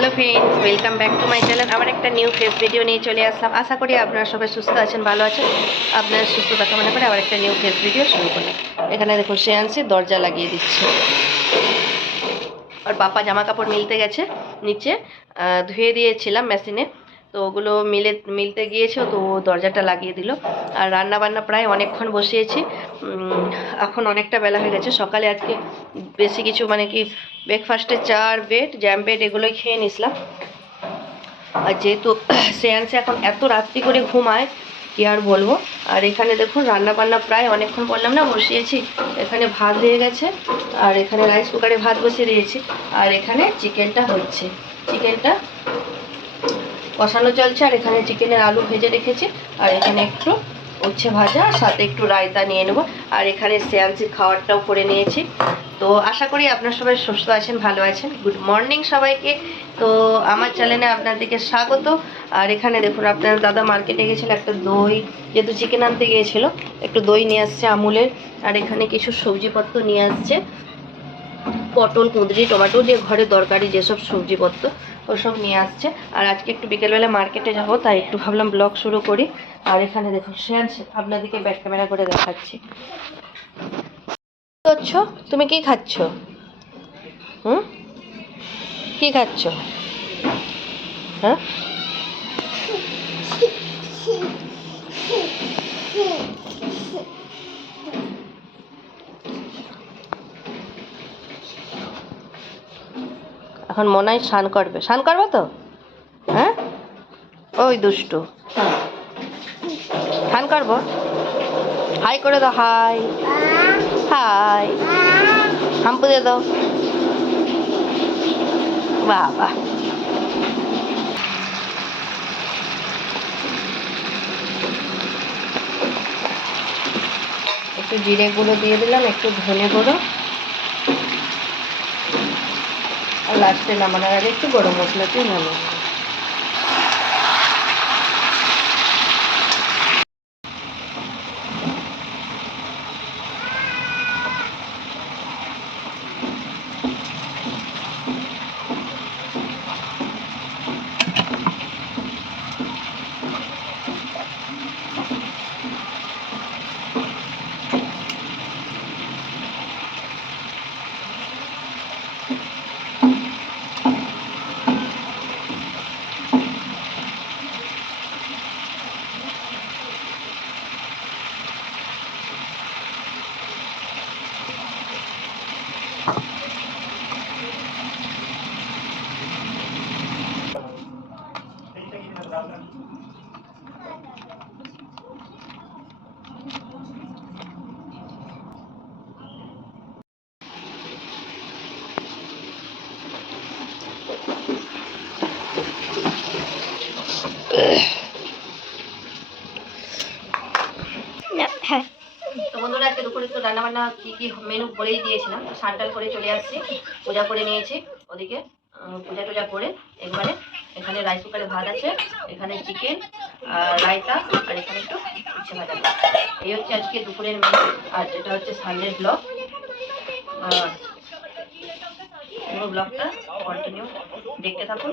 Hello friends, welcome back to my channel. আবার একটা new fresh video নিয়ে চলে আসলাম। আশা করি আপনারা সবাই সুস্থ আছেন, ভালো আছেন। আপনার সুস্থতা কামনা করে আবার একটা নিউ ফ্রেশ ভিডিও শুরু করলাম। এখানে দেখুন সে আনছে, দরজা লাগিয়ে দিচ্ছে। আর পাপা জামা কাপড় মিলতে গেছে নিচে, ধুয়ে দিয়েছিলাম মেশিনে, তো ওগুলো মিলতে গিয়েছে, তো দরজাটা লাগিয়ে দিল। আর রান্না বান্না প্রায় অনেকক্ষণ বসিয়েছি, এখন অনেকটা বেলা হয়ে গেছে। সকালে আজকে বেশি কিছু মানে কি ব্রেকফাস্টে চা আর ব্রেড, জ্যাম ব্রেড এগুলোই খেয়ে নিয়েছিলাম। আর যেহেতু শ্রেয়াংশে এখন এত রাত্রি করে ঘুমায়, কি আর বলবো। আর এখানে দেখুন রান্না বান্না প্রায় অনেকক্ষণ বললাম না বসিয়েছি। এখানে ভাত হয়ে গেছে, আর এখানে রাইস কুকারে ভাত বসিয়ে দিয়েছি। আর এখানে চিকেনটা হচ্ছে, চিকেনটা কষানো চলছে। আর এখানে চিকেনের আলু ভেজে রেখেছি, আর এখানে একটু উচ্ছে ভাজা, সাথে একটু রায়তা নিয়ে নেব। আর এখানে শ্রেয়াংশির খাবারটাও করে নিয়েছি। তো আশা করি আপনার সবাই সুস্থ আছেন, ভালো আছেন। গুড মর্নিং সবাইকে। তো আমার চ্যানেলে আপনাদেরকে স্বাগত। আর এখানে দেখুন আপনার দাদা মার্কেটে গেছিলো, একটা দই, যেহেতু চিকেন আনতে গিয়েছিলো, একটু দই নিয়ে আসছে আমুলের। আর এখানে কিছু সবজিপত্র নিয়ে আসছে, পটল, কুঁদরি, টমেটো, যে ঘরে দরকারি যেসব সবজিপত্র ওসব নিয়ে আসছে। আর আজকে একটু বিকেলবেলা মার্কেটে যাব, তাই একটু ভাবলাম ব্লগ শুরু করি। আর এখানে দেখুন শ্রেয়াংশী, আপনাদেরকে ব্যাক ক্যামেরা করে দেখাচ্ছি। করছো তুমি, কি খাচ্ছ? কি খাচ্ছ? হ্যাঁ, এখন মনে হয় স্নান করবে, স্নান করবে তো? হ্যাঁ, ওই দুষ্টু, স্নান করবো। হাই করে দাও, হাই হাই, হাম্পু দিয়ে দাও। বাবা, একটু জিরে গুঁড়ো দিয়ে দিলাম, একটু ধনে গুঁড়ো, আর লাস্টে নামানোর আগে একটু গরম মশলা দিয়ে নামাবো। হ্যাঁ, তো বন্ধুরা আজকে দুপুরে তো রান্নাবান্না কী কী মেনু বলেই দিয়েছিলাম। তো স্নান টান করে চলে আসছি, পূজা করে নিয়েছি। ওদিকে পূজা টুজা করে একবারে এখানে রাইস কুকারে ভাত আছে, এখানে চিকেন আর রায়তা, আর এখানে একটু উচ্ছে ভাজা। এই হচ্ছে আজকে দুপুরের মেনু। আর এটা হচ্ছে সানডের ব্লগ। পুরো ব্লগটা কন্টিনিউ দেখতে থাকুন।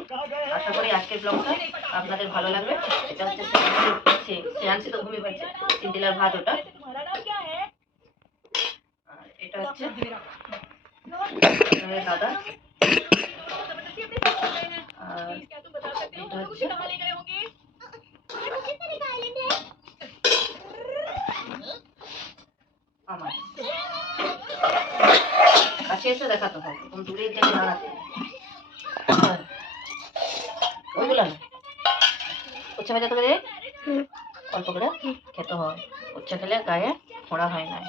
আশা করি আজকের ব্লগটা আপনাদের ভালো লাগবে। এটা হচ্ছে শ্রেয়াংশী তো ঘুমিয়ে পাচ্ছে, চিন্তিলার ভাত ওটা। আর এটা হচ্ছে দাদা, আর এটা হচ্ছে আমার। কাছে এসে দেখাতে হয়, এরকম দূরের জায়গায় দাঁড়াতে ওইগুলো না। উচ্চা ভাজা করে অল্প করে খেতে হয়, উচ্চা খেলে গায়ে ফোড়া হয় না।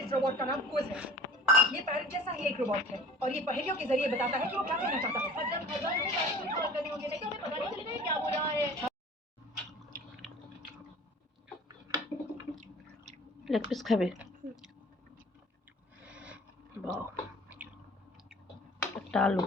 इस रोबोट का नाम क्विज है। ये पैरट जैसा ही एक रोबोट है और ये पहेलियों के जरिए बताता है कि वो क्या कहना चाहता है। লেগ পিস খাবে? বাহ, একটা আলু।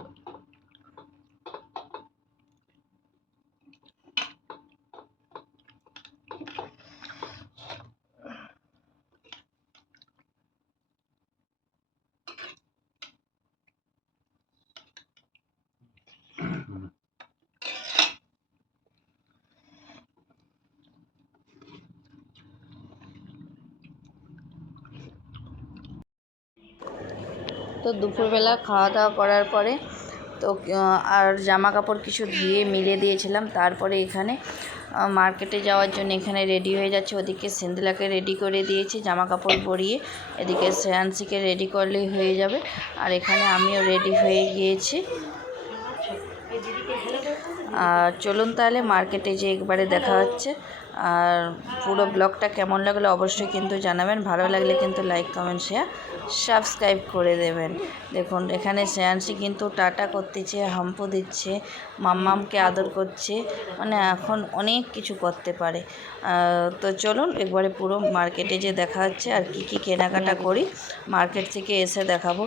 তো দুপুরবেলা খাওয়া দাওয়া করার পরে তো আর জামা কাপড় কিছু ধুয়ে মিলে দিয়েছিলাম। তারপরে এখানে মার্কেটে যাওয়ার জন্য এখানে রেডি হয়ে যাচ্ছে। ওদিকে সেন্দিলাকে রেডি করে দিয়েছি জামা কাপড় পরিয়ে, এদিকে শ্রেয়াংশীকে রেডি করলেই হয়ে যাবে। আর এখানে আমিও রেডি হয়ে গিয়েছি। আর চলুন তাহলে মার্কেটে যে একবারে দেখা হচ্ছে। আর পুরো ব্লগটা কেমন লাগলো অবশ্যই কিন্তু জানাবেন। ভালো লাগলে কিন্তু লাইক কমেন্ট শেয়ার সাবস্ক্রাইব করে দেবেন। দেখুন এখানে শ্রেয়াংশী কিন্তু টাটা করতেছে, হাম্পু দিচ্ছে, মাম্মামকে আদর করছে, মানে এখন অনেক কিছু করতে পারে। তো চলুন একবারে পুরো মার্কেটে যে দেখা হচ্ছে আর কি কি কেনাকাটা করি মার্কেট থেকে এসে দেখাবো।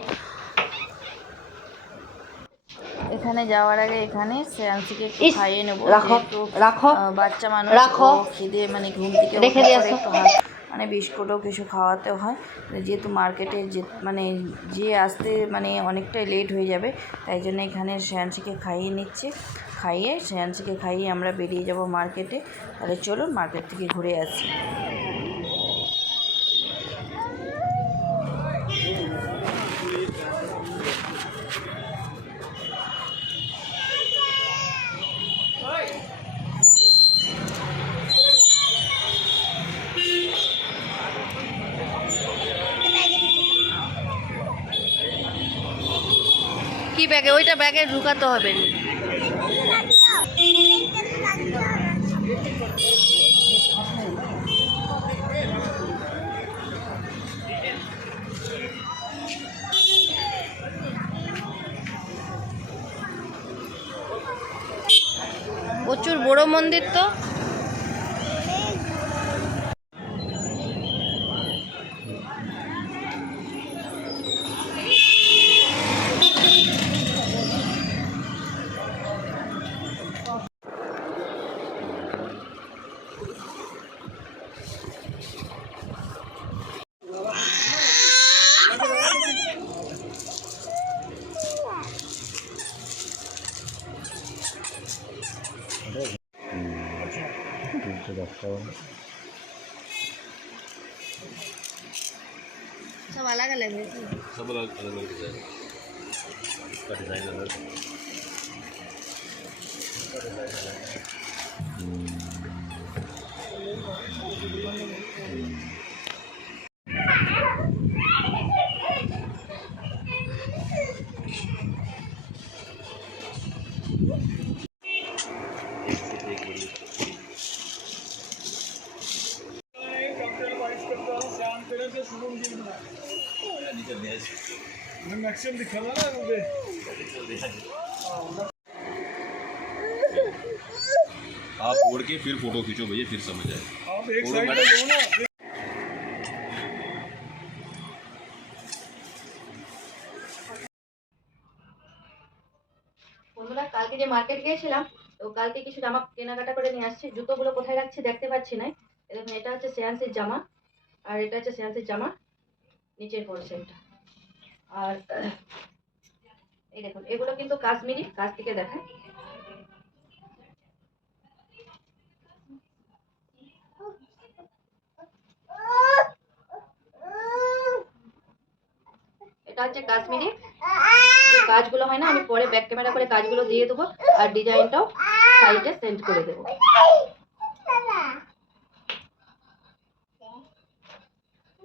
এখানে যাওয়ার আগে এখানে শ্রেয়াংশীকে একটু খাইয়ে নেবো, যেহেতু বাচ্চা মানুষ, ও খিদে মানে ঘুম থেকে ওঠার পরে একটু মানে বিস্কুটও কিছু খাওয়াতে হয়, যেহেতু মার্কেটে যে মানে যে আসতে মানে অনেকটাই লেট হয়ে যাবে, তাই জন্য এখানে শ্রেয়াংশীকে খাইয়ে নিচ্ছে। শ্রেয়াংশীকে খাইয়ে আমরা বেরিয়ে যাব মার্কেটে। তাহলে চলুন মার্কেট থেকে ঘুরে আসি। কি ব্যাগে? ওইটা ব্যাগে ঢুকাতে হবে। প্রচুর বড় মন্দির তো। सब अलग अलग है, सब अलग अलग डिजाइन का डिजाइन अलग आप ओढ़ के फिर फोटो खींचो भैया, फिर समझ आए। आप एक साइड पे हो ना। বন্ধুরা কালকে যে মার্কেট গিয়েছিলাম, তো কালকে কিছু জামা কেনাকাটা করে নিয়ে আসছি। জুতোগুলো কোথায় রাখছি দেখতে পাচ্ছি না। দেখুন এটা হচ্ছে শ্রেয়াংশীর জামা, আর এটা হচ্ছে শ্রেয়াংশীর জামা নিচের পোরশনটা। আর এই দেখুন এগুলো কিন্তু কাশ্মীরি, কাছ থেকে দেখায়। এটা হচ্ছে কাশ্মীরি, যে কাজগুলো হয় না, আমি পরে ব্যাক ক্যামেরা করে কাজগুলো দিয়ে দেবো, আর ডিজাইনটাও সাইডে সেন্ড করে দেবো।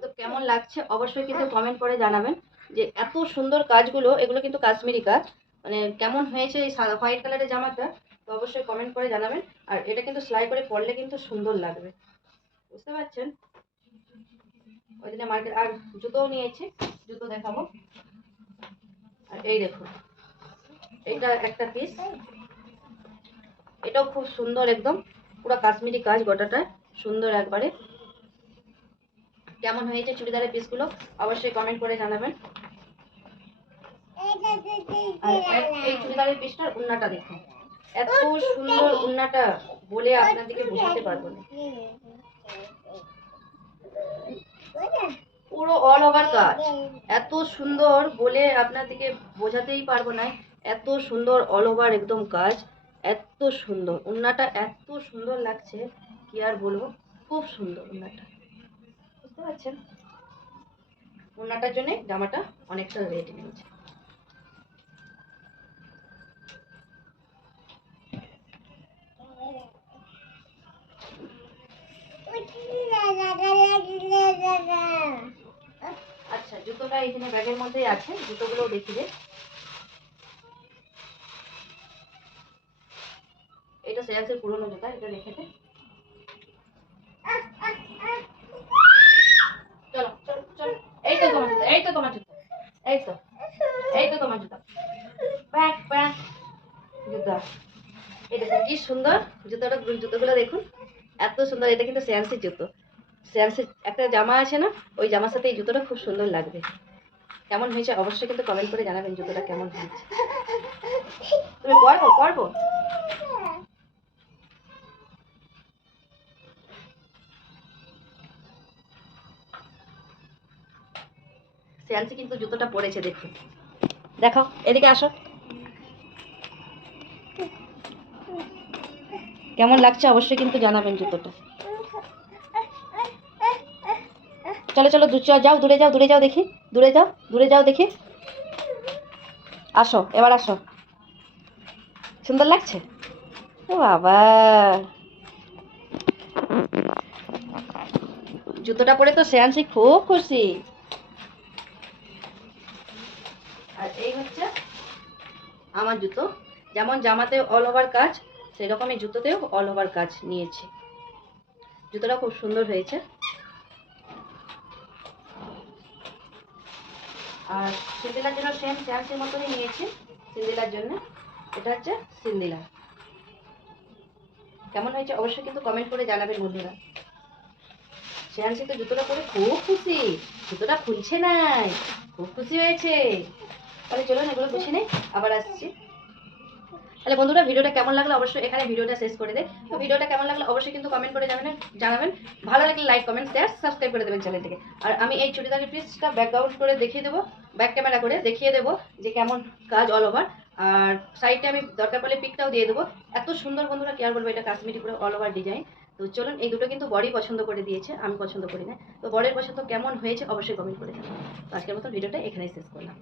তো কেমন লাগছে অবশ্যই কিন্তু কমেন্ট করে জানাবেন, যে এত সুন্দর কাজগুলো, এগুলো কিন্তু কাশ্মীরি কাজ, মানে কেমন হয়েছে এই সাদা হোয়াইট কালারের জামাটা, তো অবশ্যই কমেন্ট করে জানাবেন। আর এটা কিন্তু সেলাই করে পরলে কিন্তু সুন্দর লাগবে, বুঝতে পারছেন। ওই দিনে মার্কেট, আর জুতোও নিয়েছি, জুতো দেখাবো। আর এই দেখুন এটা একটা পিস, এটাও খুব সুন্দর, একদম পুরো কাশ্মীরি কাজ, গোটাটা সুন্দর একবারে। কেমন হয়েছে চুড়িদারের পিসগুলো অবশ্যই কমেন্ট করে জানাবেন। আর এই চুড়িদারের পিসটার উন্নাটা দেখুন, এত সুন্দর উন্নাটা, বলে আপনাদেরকে বোঝাতে পারবো না। পুরো অল ওভার কাজ এত সুন্দর, বলে আপনাদেরকে বোঝাতেই পারবো না। এত সুন্দর অল ওভার একদম কাজ, এত সুন্দর উন্নাটা, এত সুন্দর লাগছে কি আর বলবো, খুব সুন্দর উন্নাটা, বুঝতে পারছেন। ওড়নাটার জন্য জামাটা অনেকটা রেট নিয়েছে। আচ্ছা, জুতোটা এখানে ব্যাগের মধ্যেই আছে, জুতোগুলোও দেখি দে। এটা শ্রেয়াসের পুরনো জুতা, এটা রেখে দে। চলো চলো চলো, এই তো তোমার জুতা, এই তো তোমার জুতা, এই তো, এই তো তোমার জুতা, ব্যাগ ব্যাগ জুতা। এটা কি সুন্দর জুতোটা, জুতোগুলো দেখুন এত সুন্দর। এটা কিন্তু শ্রেয়াসের জুতো। শ্রেয়াসের একটা জামা আছে না, ওই জামার সাথে এই জুতোটা খুব সুন্দর লাগবে। কেমন হয়েছে অবশ্যই কিন্তু কমেন্ট করে জানাবেন জুতোটা কেমন হয়েছে। তুমি পরবো পরবো। শ্রেয়াসি কিন্তু জুতোটা পরেছে, দেখুন দেখো, এদিকে আসো, কেমন লাগছে অবশ্যই কিন্তু জানাবেন জুতোটা। চলো চলো যাও, দূরে যাও, দূরে যাও দেখি, দূরে যাও, দূরে যাও দেখি। আসো এবার আসো, সুন্দর লাগছে। ও বাবা, জুতোটা পরে তো শ্রেয়াংশী খুব খুশি। আর এই হচ্ছে আমার জুতো, যেমন জামাতে অল ওভার কাজ, সেরকমই জুতোতেও অল ওভার কাজ নিয়েছি। জুতোটা খুব সুন্দর হয়েছে। আর সিন্দিলার জন্য সেম শ্রেয়াংশীর মতনই নিয়েছি। সিন্দিলার জন্য এটা হচ্ছে সিন্দিলা। কেমন হয়েছে অবশ্যই কিন্তু কমেন্ট করে জানাবেন বন্ধুরা। শ্রেয়াংশী তো জুতোটা পরে খুব খুশি, জুতোটা খুলছে নাই, খুব খুশি হয়েছে। তাহলে চলুন এগুলো গুছিয়ে নেই, আবার আসছি। তাহলে বন্ধুরা ভিডিওটা কেমন লাগলো অবশ্যই এখানে ভিডিওটা শেষ করে দেয়। তো ভিডিওটা কেমন লাগলো অবশ্যই কিন্তু কমেন্ট করে জানাবেন। ভালো লাগলে লাইক কমেন্ট শেয়ার সাবস্ক্রাইব করে দেবেন চ্যানেলটিকে। আর আমি এই চুড়িদারের পিসটা ব্যাকগ্রাউন্ড করে দেখিয়ে দেবো, ব্যাক ক্যামেরা করে দেখিয়ে দেবো যে কেমন কাজ অল ওভার। আর সাইডে আমি দরকার পড়লে পিকটাও দিয়ে দেবো। এত সুন্দর বন্ধুরা কি আর বলবো, এটা কাশ্মীরি পুরো অল ওভার ডিজাইন। তো চলুন, এই দুটো কিন্তু বড়ই পছন্দ করে দিয়েছে, আমি পছন্দ করি না। তো বরের পছন্দ কেমন হয়েছে অবশ্যই কমেন্ট করে জানাবেন। তো আজকের মতো ভিডিওটা এখানেই শেষ করলাম।